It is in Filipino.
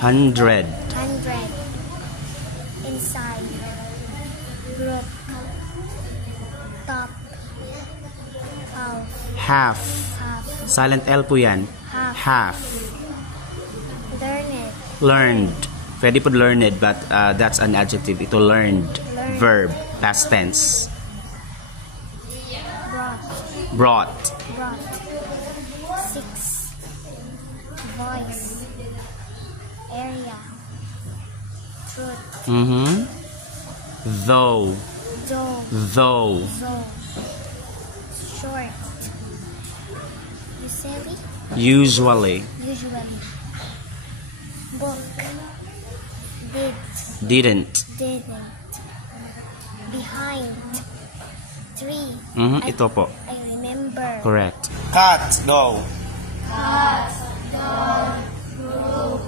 100. 100. Inside. Root. Top. Half. Half. Silent L po yan. Half. Learned. Learned. Pwede po learned, but that's an adjective. Ito learned. Verb. Past tense. Brought. Brought. 6. Voice. Area. Truth. Though. Though. Short. Usually. Book. Didn't. Behind. 3. Ito po. I remember. Correct. Cut. Go. Cut. Go.